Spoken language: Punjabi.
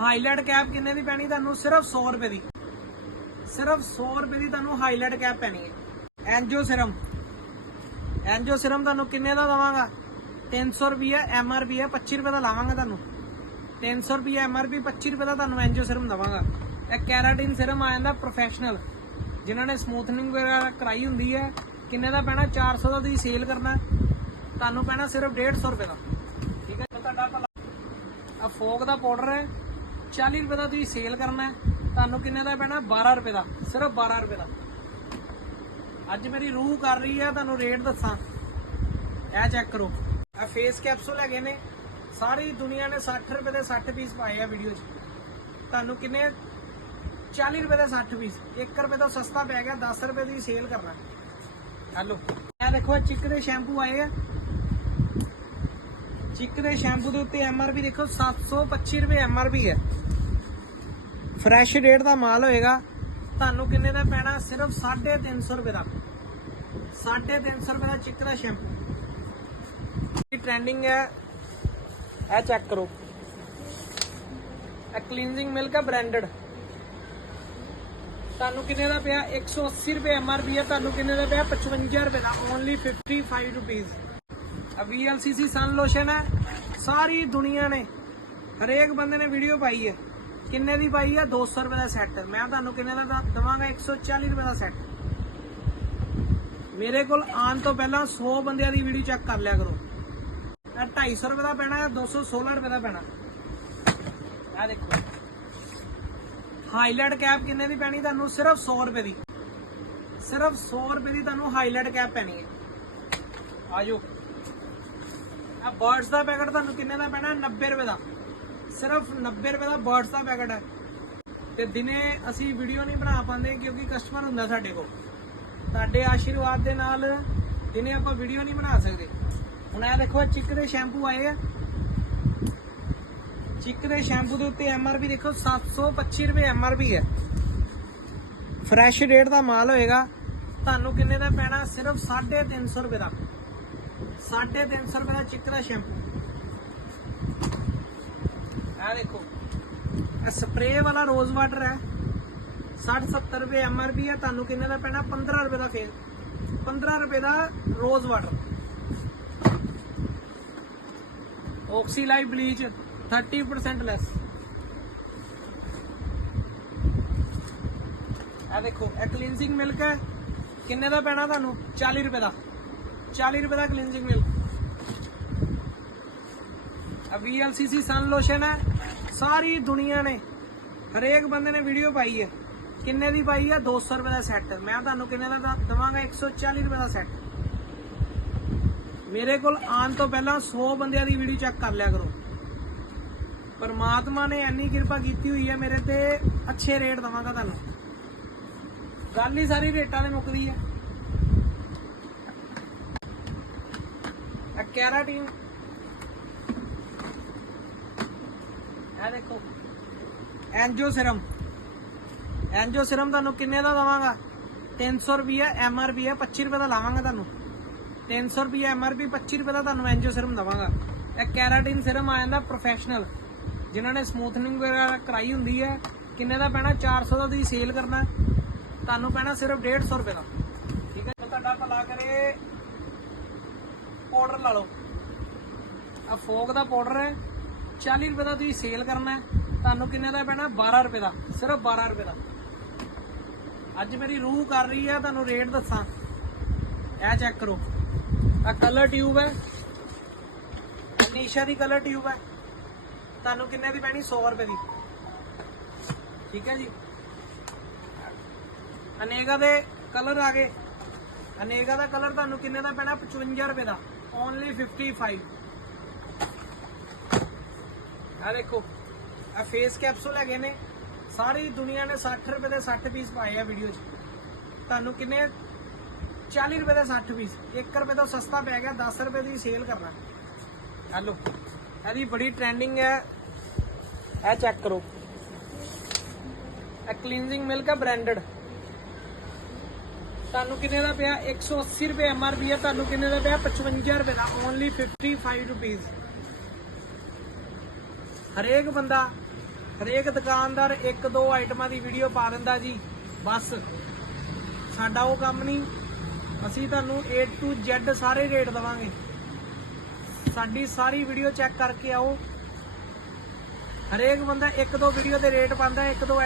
ਹਾਈਲਾਈਟ ਕੈਪ ਕਿੰਨੇ ਦੀ ਪੈਣੀ ਤੁਹਾਨੂੰ? ਸਿਰਫ 100 ਰੁਪਏ ਦੀ। ਸਿਰਫ 100 ਰੁਪਏ ਦੀ ਤੁਹਾਨੂੰ ਹਾਈਲਾਈਟ ਕੈਪ ਪੈਣੀ ਹੈ। ਐਂਜੋ ਸਿਰਮ। ਐਂਜੋ ਸਿਰਮ ਤੁਹਾਨੂੰ ਕਿੰਨੇ ਦਾ ਦਵਾਂਗਾ? 300 ਰੁਪਏ ਪੀ ਹੈ 25 ਰੁਪਏ ਦਾ ਲਾਵਾਂਗਾ ਤੁਹਾਨੂੰ। 300 ਰੁਪਏ ਪੀ 25 ਰੁਪਏ ਦਾ ਤੁਹਾਨੂੰ ਐਂਜੋ ਸਿਰਮ ਦਵਾਂਗਾ। ਇਹ ਕੈਰਾਟਿਨ ਸਿਰਮ ਆ ਜਾਂਦਾ ਪ੍ਰੋਫੈਸ਼ਨਲ ਜਿਨ੍ਹਾਂ ਨੇ ਸਮੂਥਨਿੰਗ ਵਗੈਰਾ ਕਰਾਈ ਹੁੰਦੀ ਹੈ, ਕਿੰਨੇ ਦਾ ਪੈਣਾ? 400 ਦਾ ਤੁਸੀਂ ਸੇਲ ਕਰਨਾ। ਤੁਹਾਨੂੰ ਪੈਣਾ ਸਿਰਫ 150 ਰੁਪਏ ਦਾ। ਠੀਕ ਹੈ, ਤੁਹਾਡਾ ਭਲਾ ਆ ਫੋਕ ਦਾ ਪਾਊਡਰ ਹੈ। 40 ਰੁਪਏ ਦਾ ਤੁਸੀਂ ਸੇਲ ਕਰਨਾ ਤੁਹਾਨੂੰ ਕਿੰਨੇ ਦਾ ਪੈਣਾ? 12 ਰੁਪਏ ਦਾ, ਸਿਰਫ 12 ਰੁਪਏ ਦਾ। ਅੱਜ ਮੇਰੀ ਰੂਹ ਕਰ ਰਹੀ ਹੈ, ਤੁਹਾਨੂੰ ਰੇਟ ਦੱਸਾਂ। ਇਹ ਚੈੱਕ ਕਰੋ। ਇਹ ਫੇਸ ਕੈਪਸੂਲ ਹੈਗੇ ਨੇ, ਸਾਰੀ ਦੁਨੀਆ ਨੇ 60 ਰੁਪਏ ਦੇ 60 ਪੀਸ ਪਾਏ ਆ ਵੀਡੀਓ 'ਚ। ਤੁਹਾਨੂੰ ਕਿੰਨੇ? 40 ਰੁਪਏ ਦੇ 60 ਪੀਸ 1 ਰੁਪਏ ਦਾ ਸਸਤਾ ਪੈ ਗਿਆ 10 ਰੁਪਏ ਦੀ ਸੇਲ ਕਰਨਾ। ਹੈਲੋ। ਇਹ ਦੇਖੋ ਇਹ ਦੇ ਸ਼ੈਂਪੂ ਆਏ ਆ। ਚਿੱਕ ਦੇ ਸ਼ੈਂਪੂ ਦੇ ਉੱਤੇ ਐਮਆਰਪੀ ਦੇਖੋ 725 ਰੁਪਏ ਐਮਆਰਪੀ ਹੈ। ਫਰੈਸ਼ ਰੇਟ ਦਾ ਮਾਲ ਹੋਏਗਾ। ਤੁਹਾਨੂੰ ਕਿੰਨੇ ਦਾ ਪੈਣਾ? ਸਿਰਫ 350 ਰੁਪਏ ਦਾ। 350 ਰੁਪਏ ਦਾ ਚਿੱਕ ਦਾ ਸ਼ੈਂਪੂ। ਇਹ ਟ੍ਰੈਂਡਿੰਗ ਹੈ। ਇਹ ਚੈੱਕ ਕਰੋ। ਇਹ ਕਲੀਨਜ਼ਿੰਗ ਮਿਲਕ ਹੈ ਬ੍ਰਾਂਡਡ ਤੁਹਾਨੂੰ ਕਿੰਨੇ ਦਾ ਪਿਆ? 180 ਰੁਪਏ ਐਮਆਰਪੀ ਹੈ। ਤੁਹਾਨੂੰ ਕਿੰਨੇ ਦਾ ਪਿਆ? 55 ਰੁਪਏ ਦਾ। ਓਨਲੀ 55 ਰੁਪੀਸ ਆ VLCC ਸਨ ਲੋਸ਼ਨ ਹੈ। ਸਾਰੀ ਦੁਨੀਆ ਨੇ, ਹਰੇਕ ਬੰਦੇ ਨੇ ਵੀਡੀਓ ਪਾਈ ਹੈ। ਕਿੰਨੇ ਦੀ ਪਾਈ ਹੈ? 200 ਰੁਪਏ ਦਾ ਸੈੱਟ ਮੈਂ ਤੁਹਾਨੂੰ ਕਿੰਨੇ ਦਾ ਦ- ਦਵਾਂਗਾ? 140 ਰੁਪਏ ਦਾ ਸੈੱਟ ਮੇਰੇ ਕੋਲ ਆਉਣ ਤੋਂ ਪਹਿਲਾਂ 100 ਬੰਦਿਆਂ ਦੀ ਵੀਡੀਓ ਚੈੱਕ ਕਰ ਲਿਆ ਕਰੋ। ਇਹ 250 ਰੁਪਏ ਦਾ ਪੈਣਾ ਹੈ 216 ਰੁਪਏ ਦਾ ਪੈਣਾ। ਆ ਦੇਖੋ। ਹਾਈਲਾਈਟ ਕੈਪ ਕਿੰਨੇ ਦੀ ਪੈਣੀ ਤੁਹਾਨੂੰ? ਸਿਰਫ 100 ਰੁਪਏ ਦੀ। ਸਿਰਫ 100 ਰੁਪਏ ਦੀ ਤੁਹਾਨੂੰ ਹਾਈਲਾਈਟ ਕੈਪ ਪੈਣੀ ਹੈ। ਆਜੋ ਆ ਬਰਡਸ ਦਾ ਪੈਕਟ ਤੁਹਾਨੂੰ ਕਿੰਨੇ ਦਾ ਪੈਣਾ? 90 ਰੁਪਏ ਦਾ। ਸਿਰਫ 90 ਰੁਪਏ ਦਾ ਬਰਡਸ ਦਾ ਪੈਕਟ ਹੈ। ਤੇ ਦਿਨੇ ਅਸੀਂ ਵੀਡੀਓ ਨਹੀਂ ਬਣਾ ਪਾਉਂਦੇ ਕਿਉਂਕਿ ਕਸਟਮਰ ਹੁੰਦਾ ਸਾਡੇ ਕੋਲ। ਤੁਹਾਡੇ ਆਸ਼ੀਰਵਾਦ ਦੇ ਨਾਲ ਦਿਨੇ ਆਪਾਂ ਵੀਡੀਓ ਨਹੀਂ ਬਣਾ ਸਕਦੇ। ਹੁਣ ਇਹ ਦੇਖੋ, ਚਿੱਕ ਦੇ ਸ਼ੈਂਪੂ ਆਏ ਆ। ਚਿੱਕ ਦੇ ਸ਼ੈਂਪੂ ਦੇ ਉੱਤੇ ਐਮ ਆਰ ਪੀ ਦੇਖੋ 725 ਰੁਪਏ ਐਮ ਆਰ ਪੀ ਹੈ। ਫਰੈਸ਼ ਰੇਟ ਦਾ ਮਾਲ ਹੋਏਗਾ। ਤੁਹਾਨੂੰ ਕਿੰਨੇ ਦਾ ਪੈਣਾ? ਸਿਰਫ 350 ਰੁਪਏ ਦਾ। 350 ਰੁਪਏ ਦਾ ਚਿੱਕ ਸ਼ੈਂਪੂ। ਇਹ ਦੇਖੋ, ਇਹ ਸਪਰੇਅ ਵਾਲਾ ਰੋਜ਼ ਵਾਟਰ ਹੈ। 60 70 ਰੁਪਏ ਐਮਆਰਪੀ ਹੈ, ਤੁਹਾਨੂੰ ਕਿੰਨੇ ਦਾ ਪੈਣਾ? 15 ਰੁਪਏ ਦਾ ਫੇਸ 15 ਰੁਪਏ ਦਾ ਰੋਜ਼ ਵਾਟਰ। ਆਕਸੀਲਾਈਟ ਬਲੀਚ 30% ਲੈਸ ਇਹ ਦੇਖੋ, ਇਹ ਕਲੀਨਜ਼ਿੰਗ ਮਿਲਕ ਹੈ। ਕਿੰਨੇ ਦਾ ਪੈਣਾ ਤੁਹਾਨੂੰ? 40 ਰੁਪਏ ਦਾ। 40 ਰੁਪਏ ਦਾ ਕਲੀਨਜ਼ਿੰਗ ਮਿਲਕ ਆ VLCC ਸਨ ਲੋਸ਼ਨ ਹੈ ਸਾਰੀ ਦੁਨੀਆ ਨੇ ਹਰੇਕ ਬੰਦੇ ਨੇ ਵੀਡੀਓ ਪਾਈ ਹੈ ਕਿੰਨੇ ਦੀ ਪਾਈ ਹੈ 200 ਰੁਪਏ ਦਾ ਸੈੱਟ ਮੈਂ ਤੁਹਾਨੂੰ ਕਿੰਨੇ ਦਾ ਦ- ਦਵਾਂਗਾ 140 ਰੁਪਏ ਦਾ ਸੈੱਟ ਮੇਰੇ ਕੋਲ ਆਉਣ ਤੋਂ ਪਹਿਲਾਂ 100 ਬੰਦਿਆਂ ਦੀ ਵੀਡੀਓ ਚੈੱਕ ਕਰ ਲਿਆ ਕਰੋ ਪਰਮਾਤਮਾ ਨੇ ਇੰਨੀ ਕਿਰਪਾ ਕੀਤੀ ਹੋਈ ਹੈ ਮੇਰੇ ਤੇ ਅੱਛੇ ਰੇਟ ਦਵਾਂਗਾ ਤੁਹਾਨੂੰ ਗੱਲ ਹੀ ਸਾਰੀ ਰੇਟਾਂ ਦੇ ਮੁੱਕਦੀ ਹੈ ਕੈਰਾਟਿਨ ਇਹ ਦੇਖੋ। ਐਂਜੋ ਸਿਰਮ ਐਂਜੋ ਸਿਰਮ ਤੁਹਾਨੂੰ ਕਿੰਨੇ ਦਾ ਦਵਾਂਗਾ? 300 ਰੁਪਏ ਪੀ ਹੈ 25 ਰੁਪਏ ਦਾ ਲਾਵਾਂਗਾ ਤੁਹਾਨੂੰ। 300 ਰੁਪਏ ਪੀ 25 ਰੁਪਏ ਦਾ ਤੁਹਾਨੂੰ ਐਂਜੋ ਸਿਰਮ ਦਵਾਂਗਾ। ਇਹ ਕੈਰਾਟਿਨ ਸਿਰਮ ਆ ਜਾਂਦਾ ਪ੍ਰੋਫੈਸ਼ਨਲ ਜਿਨ੍ਹਾਂ ਨੇ ਸਮੂਥਨਿੰਗ ਵਗੈਰਾ ਕਰਾਈ ਹੁੰਦੀ ਹੈ ਕਿੰਨੇ ਦਾ ਪੈਣਾ? 400 ਦਾ ਤੁਸੀਂ ਸੇਲ ਕਰਨਾ। ਤੁਹਾਨੂੰ ਪੈਣਾ ਸਿਰਫ 150 ਰੁਪਏ ਦਾ। ਠੀਕ ਹੈ ਜੇ ਤੁਹਾਡਾ ਭਲਾ ਕਰੇ। ਪਾਊਡਰ ਲਾ ਲਓ। ਆ ਫੋਕ ਦਾ ਪਾਊਡਰ ਹੈ। 40 ਰੁਪਏ ਦਾ ਤੁਸੀਂ ਸੇਲ ਕਰਨਾ ਹੈ। ਤੁਹਾਨੂੰ ਕਿੰਨੇ ਦਾ ਪੈਣਾ? 12 ਰੁਪਏ ਦਾ। ਸਿਰਫ 12 ਰੁਪਏ ਦਾ। ਅੱਜ ਮੇਰੀ ਰੂਹ ਕਰ ਰਹੀ ਹੈ, ਤੁਹਾਨੂੰ ਰੇਟ ਦੱਸਾਂ। ਇਹ ਚੈੱਕ ਕਰੋ। ਆ ਕਲਰ ਟਿਊਬ ਹੈ। ਅਨੀਸ਼ਾ ਦੀ ਕਲਰ ਟਿਊਬ ਹੈ। ਤੁਹਾਨੂੰ ਕਿੰਨੇ ਦੀ ਪੈਣੀ? 100 ਰੁਪਏ ਦੀ। ਠੀਕ ਹੈ ਜੀ। ਅਨੇਗਾ ਦੇ ਕਲਰ ਆ ਗਏ। ਅਨੇਗਾ ਦਾ ਕਲਰ ਤੁਹਾਨੂੰ ਕਿੰਨੇ ਦਾ ਪੈਣਾ? 55 ਰੁਪਏ ਦਾ। ਓਨਲੀ 55 ਆ ਦੇਖੋ ਆ ਫੇਸ ਕੈਪਸੂਲ ਹੈਗੇ ਨੇ। ਸਾਰੀ ਦੁਨੀਆ ਨੇ 60 ਰੁਪਏ ਦੇ 60 ਪੀਸ ਪਾਏ ਆ ਵੀਡੀਓ 'ਚ। ਤੁਹਾਨੂੰ ਕਿੰਨੇ? 40 ਰੁਪਏ ਦੇ 60 ਪੀਸ 1 ਰੁਪਏ ਤੋਂ ਸਸਤਾ ਪੈ ਗਿਆ 10 ਰੁਪਏ ਦੀ ਸੇਲ ਕਰਨਾ। ਹੈਲੋ ਇਹਦੀ ਬੜੀ ਟ੍ਰੈਂਡਿੰਗ ਹੈ। ਇਹ ਚੈੱਕ ਕਰੋ। ਇਹ ਕਲੀਨਜ਼ਿੰਗ ਮਿਲਕ ਹੈ ਬ੍ਰਾਂਡਡ ਤੁਹਾਨੂੰ ਕਿੰਨੇ ਦਾ ਪਿਆ? 180 ਰੁਪਏ ਐਮਆਰਪੀ ਹੈ ਤੁਹਾਨੂੰ ਕਿੰਨੇ ਦਾ ਪਿਆ? 55 ਰੁਪਏ ਦਾ ਓਨਲੀ 55 ਰੁਪੀਸ ਹਰੇਕ ਬੰਦਾ, ਹਰੇਕ ਦੁਕਾਨਦਾਰ ਇੱਕ ਦੋ ਆਈਟਮਾਂ ਦੀ ਵੀਡੀਓ ਪਾ ਦਿੰਦਾ ਜੀ। ਬਸ। ਸਾਡਾ ਉਹ ਕੰਮ ਨਹੀਂ। ਅਸੀਂ ਤੁਹਾਨੂੰ A to Z ਸਾਰੇ ਰੇਟ ਦਵਾਂਗੇ। ਸਾਡੀ ਸਾਰੀ ਵੀਡੀਓ ਚੈੱਕ ਕਰਕੇ ਆਓ। ਹਰੇਕ ਬੰਦਾ ਇੱਕ ਦੋ ਵੀਡੀਓ ਦੇ ਰੇਟ ਪਾਉਂਦਾ, ਇੱਕ ਦੋ